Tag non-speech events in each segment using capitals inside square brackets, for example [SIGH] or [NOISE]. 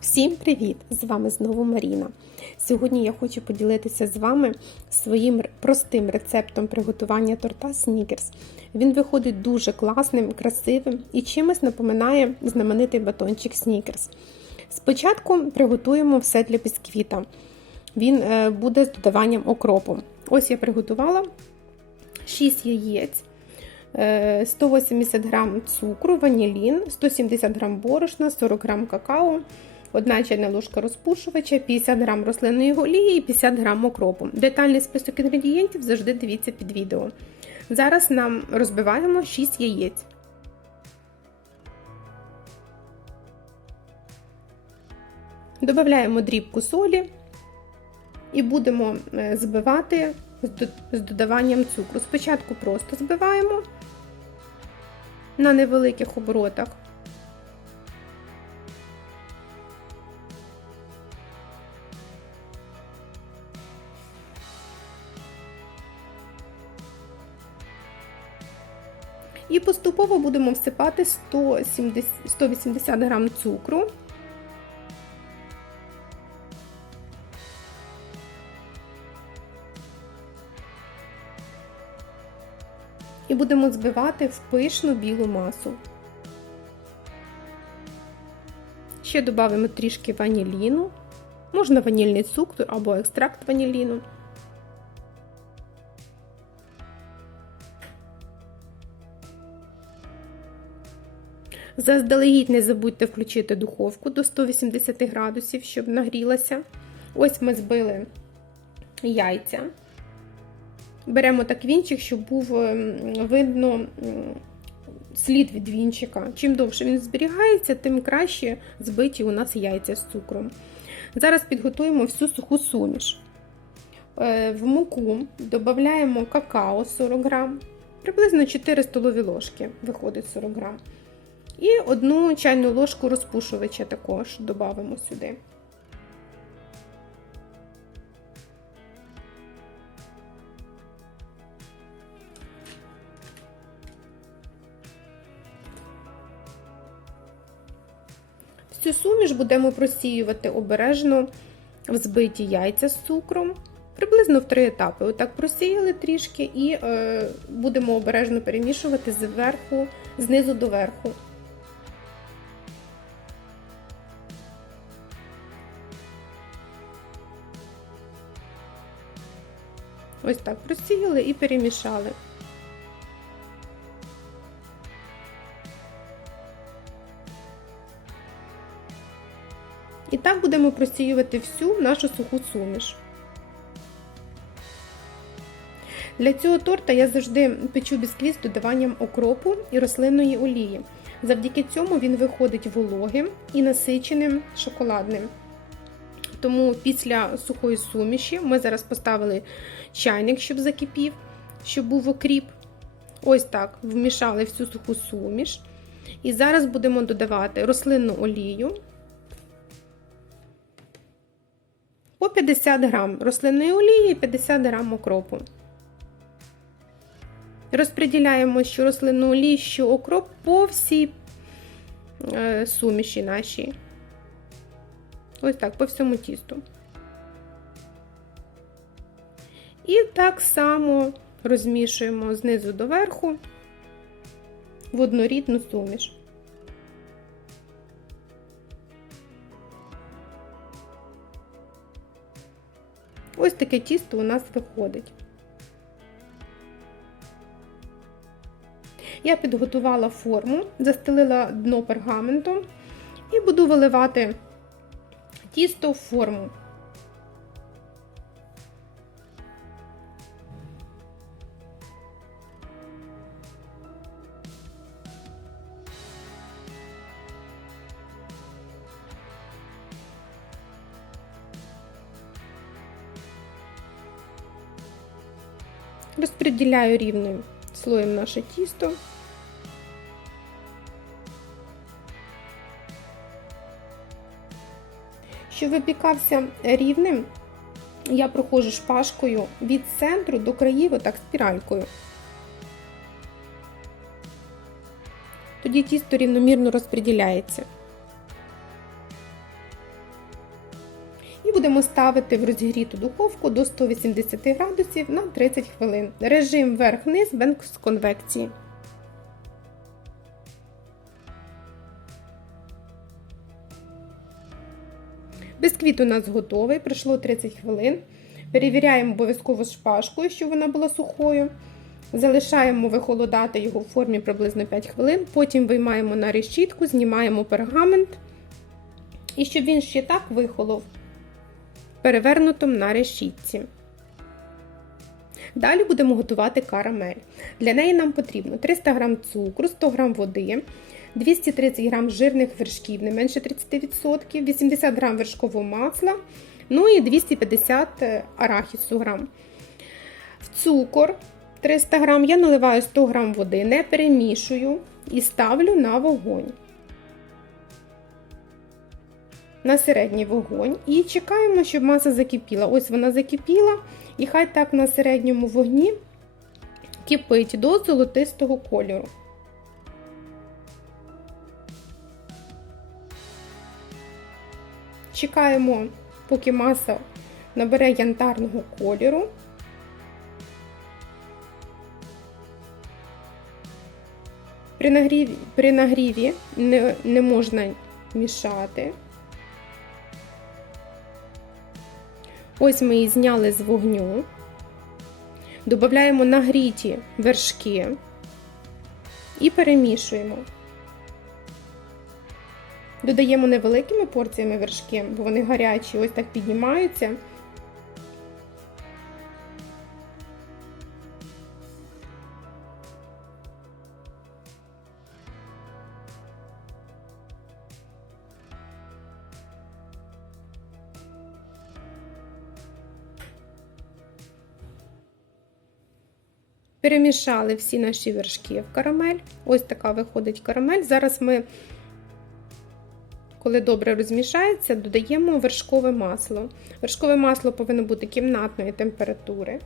Всім привіт! З вами знову Маріна. Сьогодні я хочу поділитися з вами своїм простим рецептом приготування торта Снікерс. Він виходить дуже класним, красивим і чимось напоминає знаменитий батончик Снікерс. Спочатку приготуємо все для бісквіта. Він е, буде з додаванням окропу. Ось я приготувала 6 яєць. 180 г цукру, ванілін, 170 г борошна, 40 г какао, 1 чайна ложка розпушувача, 50 г рослинної олії і 50 г окропу. Детальний список інгредієнтів завжди дивіться під відео. Зараз нам розбиваємо 6 яєць. Додаємо дрібку солі і будемо збивати з додаванням цукру. Спочатку просто збиваємо на невеликих оборотах. Поступово будемо всипати 170, 180 грам цукру. І будемо збивати в пишну білу масу. Ще додамо трішки ваніліну, можна ванільний цукор або екстракт ваніліну. Заздалегідь не забудьте включити духовку до 180 градусів, щоб нагрілася. Ось ми збили яйця. Беремо так вінчик, щоб був видно слід від вінчика. Чим довше він зберігається, тим краще збиті у нас яйця з цукром. Зараз підготуємо всю суху суміш. В муку додаємо какао 40 грам, приблизно 4 столові ложки виходить 40 грам. І одну чайну ложку розпушувача також додамо сюди. Цю суміш будемо просіювати обережно в збиті яйця з цукром, приблизно в три етапи. Отак просіяли трішки і е, будемо обережно перемішувати зверху, знизу до верху. Ось так просіяли і перемішали. І так будемо просіювати всю нашу суху суміш. Для цього торта я завжди печу бісквіт з додаванням окропу і рослинної олії. Завдяки цьому він виходить вологим і насиченим шоколадним. Тому після сухої суміші ми зараз поставили чайник, щоб закипів, щоб був окріп. Ось так вмішали всю суху суміш. І зараз будемо додавати рослинну олію. По 50 грам рослинної олії і 50 грам окропу. Розподіляємо що рослинну олію, що окроп по всій е, суміші нашій. Ось так, по всьому тісту. І так само розмішуємо знизу до верху в однорідну суміш. Ось таке тісто у нас виходить. Я підготувала форму, застелила дно пергаментом і буду виливати тісто в форму. Розподіляю рівним слоєм наше тісто. Щоб випікався рівним, я проходжу шпажкою від центру до країв, отак спіралькою. Тоді тісто рівномірно розподіляється. І будемо ставити в розігріту духовку до 180 градусів на 30 хвилин. Режим верх-низ без конвекції. Бісквіт у нас готовий, пройшло 30 хвилин. Перевіряємо обов'язково шпажкою, щоб вона була сухою. Залишаємо вихолодати його в формі приблизно 5 хвилин. Потім виймаємо на решітку, знімаємо пергамент. І щоб він ще так вихолов, перевернутим на решітці. Далі будемо готувати карамель. Для неї нам потрібно 300 г цукру, 100 г води, 230 г жирних вершків, не менше 30%, 80 г вершкового масла, ну і 250 арахісу грам. В цукор 300 г я наливаю 100 г води, не перемішую і ставлю на вогонь. На середній вогонь і чекаємо, щоб маса закипіла. Ось вона закипіла, і хай так на середньому вогні кипить до золотистого кольору. Чекаємо, поки маса набере янтарного кольору. При нагріві, при нагріві не, не можна мішати. Ось ми її зняли з вогню, додаємо нагріті вершки і перемішуємо. Додаємо невеликими порціями вершки, бо вони гарячі, ось так піднімаються. Перемішали всі наші вершки в карамель. Ось така виходить карамель. Зараз ми, коли добре розмішається, додаємо вершкове масло. Вершкове масло повинно бути кімнатної температури.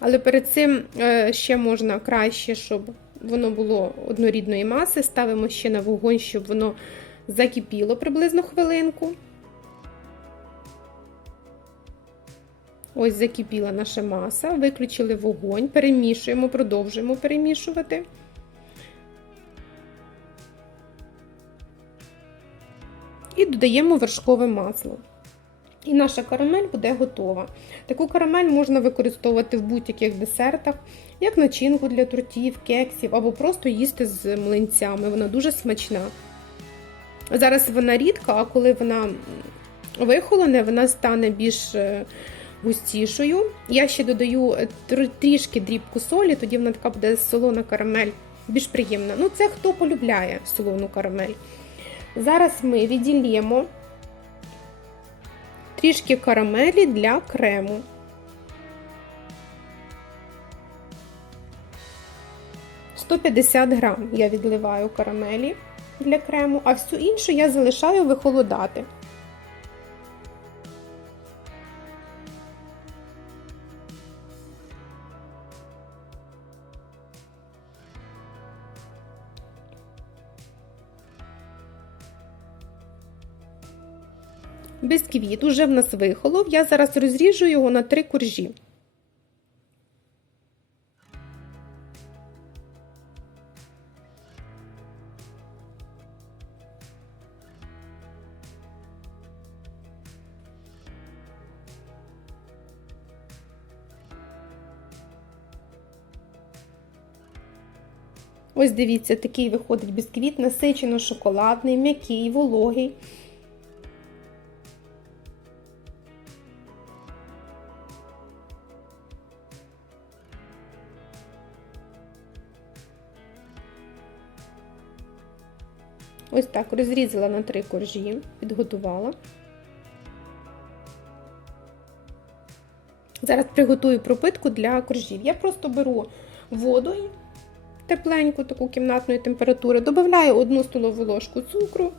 Але перед цим ще можна краще, щоб воно було однорідної маси. Ставимо ще на вогонь, щоб воно закипіло приблизно хвилинку. Ось закипіла наша маса, виключили вогонь, перемішуємо, продовжуємо перемішувати. І додаємо вершкове масло. І наша карамель буде готова. Таку карамель можна використовувати в будь-яких десертах, як начинку для тортів, кексів, або просто їсти з млинцями. Вона дуже смачна. Зараз вона рідка, а коли вона вихолоне, вона стане більш густішою. Я ще додаю трішки дрібку солі, тоді вона така буде солона карамель, більш приємна. Ну, це хто полюбляє солону карамель. Зараз ми відділємо трішки карамелі для крему. «150 грам я відливаю карамелі для крему, а всю іншу я залишаю вихолодати. Бісквіт уже в нас вихолов. Я зараз розріжу його на три коржі. Ось дивіться, такий виходить бісквіт, насичено шоколадний, м'який, вологий. Ось так розрізала на три коржі, підготувала. Зараз приготую пропитку для коржів. Я просто беру воду тепленьку, таку кімнатної температури, додаю одну столову ложку цукру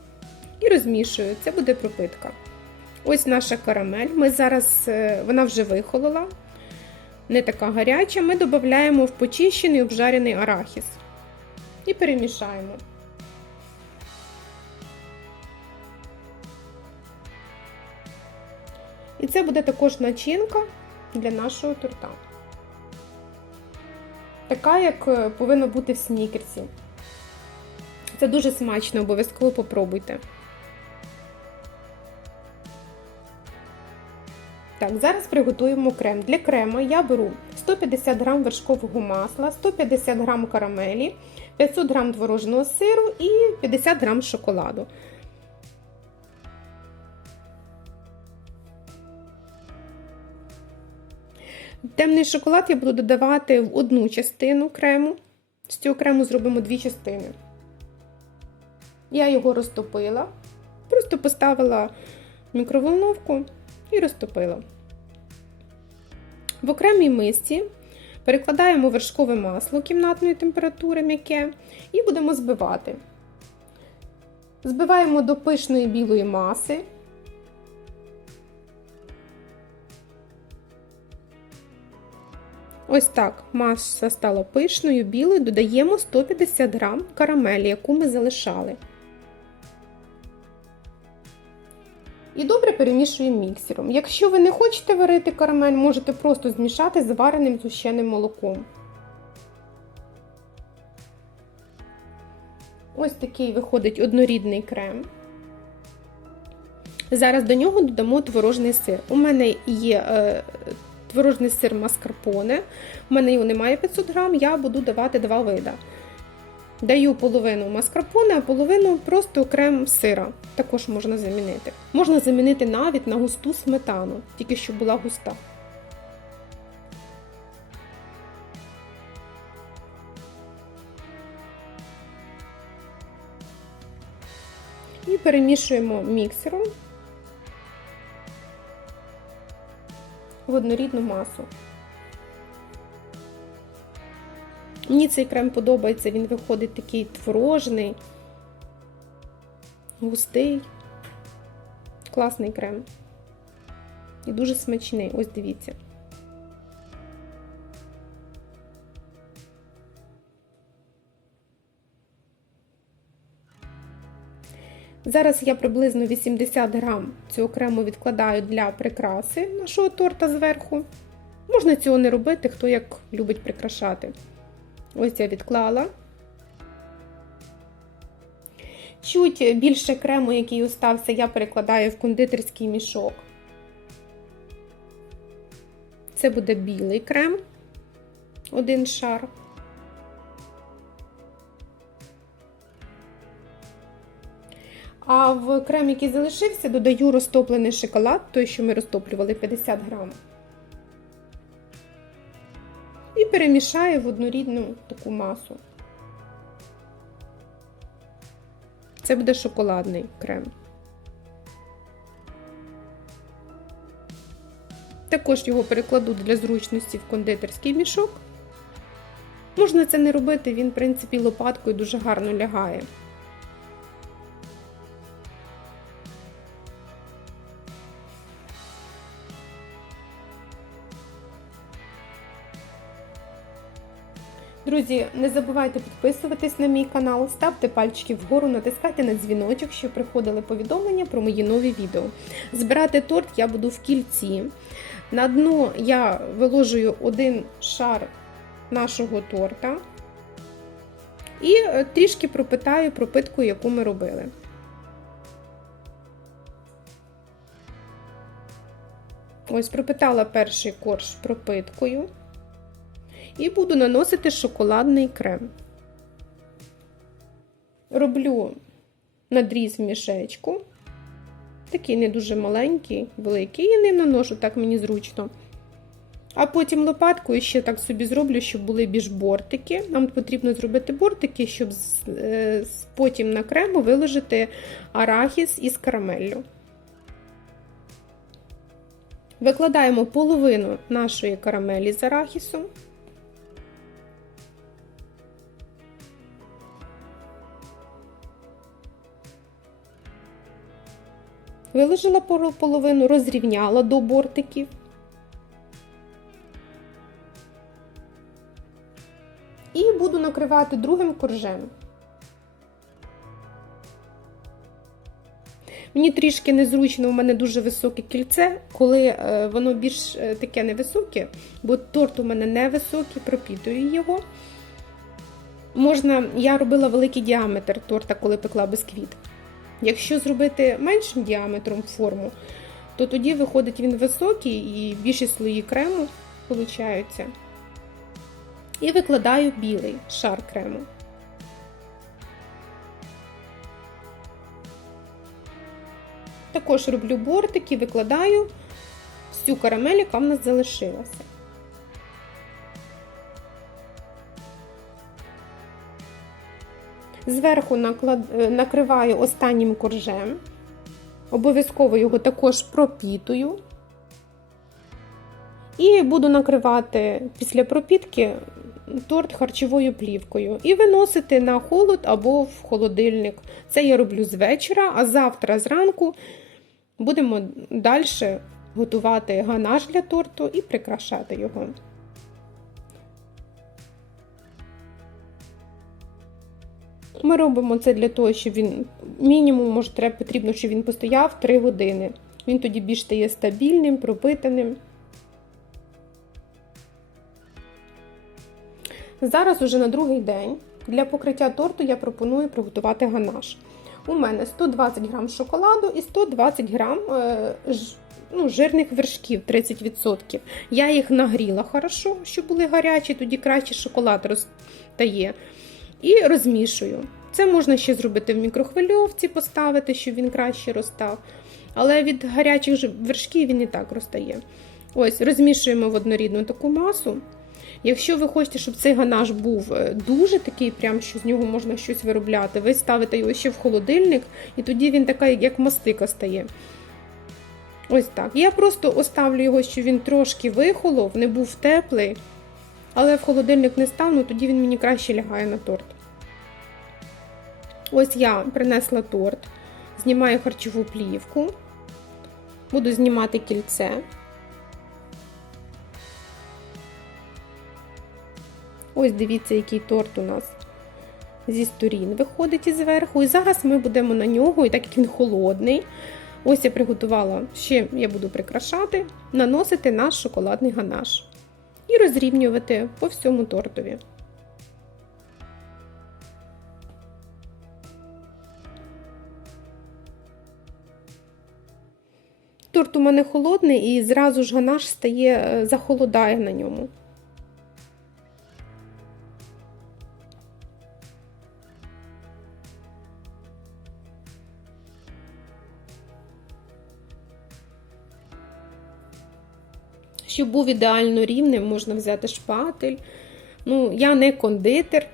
і розмішую. Це буде пропитка. Ось наша карамель. Ми зараз, е, Вона вже вихолола, не така гаряча. Ми додаємо в почищений обжарений арахіс і перемішаємо. І це буде також начинка для нашого торта. Така, як е, повинно бути в снікерсі. Це дуже смачно, обов'язково попробуйте. Так, зараз приготуємо крем. Для крему я беру 150 г вершкового масла, 150 г карамелі, 500 г творожного сиру і 50 г шоколаду. Темний шоколад я буду додавати в одну частину крему. З цього крему зробимо дві частини. Я його розтопила, просто поставила в мікроволновку і розтопила. В окремій мисці перекладаємо вершкове масло кімнатної температури м'яке і будемо збивати. Збиваємо до пишної білої маси. Ось так маса стала пишною, білою, додаємо 150 г карамелі, яку ми залишали. І добре перемішуємо міксером. Якщо ви не хочете варити карамель, можете просто змішати з вареним зущеним молоком. Ось такий виходить однорідний крем. Зараз до нього додамо творожний сир. У мене є е, творожний сир маскарпоне, у мене його немає 500 грам, я буду давати два вида. Даю половину маскарпоне, а половину просто крем сира. Також можна замінити. Можна замінити навіть на густу сметану, тільки щоб була густа. І перемішуємо міксером в однорідну масу. Мені цей крем подобається, він виходить такий творожний, густий, класний крем. І дуже смачний, ось дивіться. Зараз я приблизно 80 грам цього крему відкладаю для прикраси нашого торта зверху. Можна цього не робити, хто як любить прикрашати. Ось я відклала. Чуть більше крему, який остався, я перекладаю в кондитерський мішок. Це буде білий крем, один шар. А в крем, який залишився, додаю розтоплений шоколад, той, що ми розтоплювали 50 грам. І перемішаю в однорідну таку масу. Це буде шоколадний крем. Також його перекладу для зручності в кондитерський мішок. Можна це не робити, він, в принципі, лопаткою дуже гарно лягає. Друзі, не забувайте підписуватись на мій канал, ставте пальчики вгору, натискайте на дзвіночок, щоб приходили повідомлення про мої нові відео. Збирати торт я буду в кільці. На дно я виложую один шар нашого торта і е, трішки пропитаю пропиткою, яку ми робили. Ось пропитала перший корж пропиткою і буду наносити шоколадний крем. Роблю надріз в мішечку. Такий не дуже маленький, великий, і ним наношу, так мені зручно. А потім лопаткою ще так собі зроблю, щоб були більш бортики. Нам потрібно зробити бортики, щоб е, потім на крему виложити арахіс із карамеллю. Викладаємо половину нашої карамелі з арахісом. Виложила половину, розрівняла до бортиків. І буду накривати другим коржем. Мені трішки незручно, у мене дуже високе кільце, коли е, воно більш е, таке невисоке, бо торт у мене невисокий, пропітую його. Можна, я робила великий діаметр торта, коли пекла бисквіт. Якщо зробити меншим діаметром форму, то тоді виходить він високий і більші слої крему получаються. І викладаю білий шар крему. Також роблю бортики, викладаю всю карамель, яка в нас залишилася. Зверху наклад... е, накриваю останнім коржем. Обов'язково його також пропітую. І буду накривати після пропітки торт харчовою плівкою і виносити на холод або в холодильник. Це я роблю з вечора, а завтра зранку будемо далі готувати ганаш для торту і прикрашати його. Ми робимо це для того, щоб він мінімум, може, треба потрібно, щоб він постояв 3 години. Він тоді більш стає стабільним, пропитаним. Зараз уже на другий день для покриття торту я пропоную приготувати ганаш. У мене 120 грам шоколаду і 120 грам е, ну, жирних вершків 30%. Я їх нагріла хорошо, щоб були гарячі, тоді краще шоколад розтає. І розмішую. Це можна ще зробити в мікрохвильовці, поставити, щоб він краще розстав. Але від гарячих вершків він і так розтає. Ось, розмішуємо в однорідну таку масу. Якщо ви хочете, щоб цей ганаш був е, дуже такий, прям що з нього можна щось виробляти, ви ставите його ще в холодильник, і тоді він така, як мастика стає. Ось так. Я просто оставлю його, щоб він трошки вихолов, не був теплий, але в холодильник не ставлю, тоді він мені краще лягає на торт. Ось я принесла торт, знімаю харчову плівку, буду знімати кільце. Ось дивіться, який торт у нас зі сторін виходить із верху. І зараз ми будемо на нього, і так як він холодний, ось я приготувала, ще я буду прикрашати, наносити наш шоколадний ганаш і розрівнювати по всьому тортові. Торт у мене холодний і зразу ж ганаш стає, захолодає на ньому. Щоб був ідеально рівним, можна взяти шпатель. Ну, я не кондитер.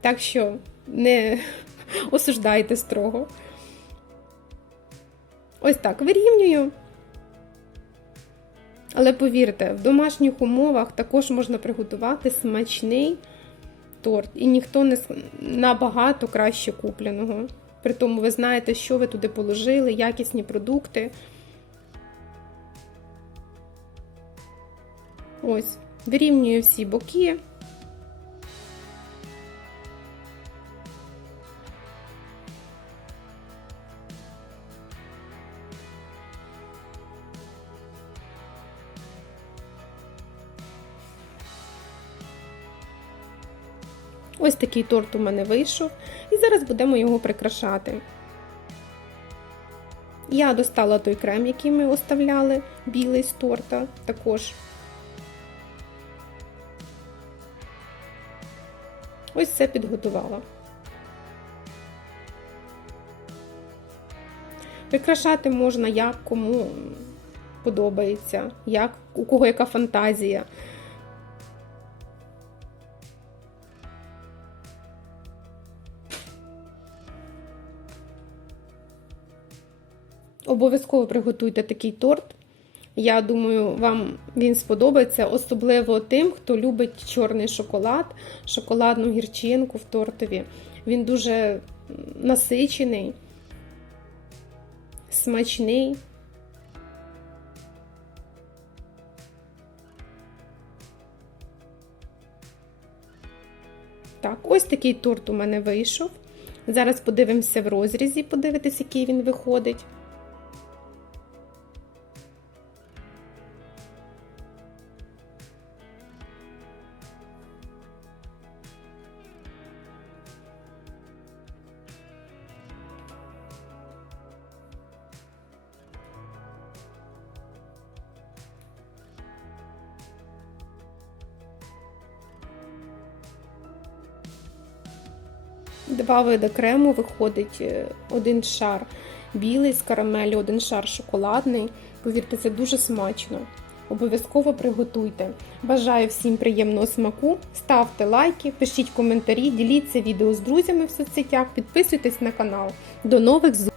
Так що не [LAUGHS] осуждайте строго. Ось так вирівнюю. Але повірте, в домашніх умовах також можна приготувати смачний торт. І ніхто не набагато краще купленого. При тому ви знаєте, що ви туди положили, якісні продукти. Ось, вирівнюю всі боки. Ось такий торт у мене вийшов, і зараз будемо його прикрашати. Я достала той крем, який ми оставляли, білий з торта також. Ось це підготувала. Прикрашати можна як кому подобається, як, у кого яка фантазія. Обов'язково приготуйте такий торт. Я думаю, вам він сподобається, особливо тим, хто любить чорний шоколад, шоколадну гірчинку в тортові. Він дуже насичений, смачний. Так, ось такий торт у мене вийшов. Зараз подивимося в розрізі, подивитись, який він виходить. Два види крему виходить е, один шар білий з карамелі, один шар шоколадний. Повірте, це дуже смачно. Обов'язково приготуйте. Бажаю всім приємного смаку. Ставте лайки, пишіть коментарі, діліться відео з друзями в соцсетях, підписуйтесь на канал. До нових зустрічей!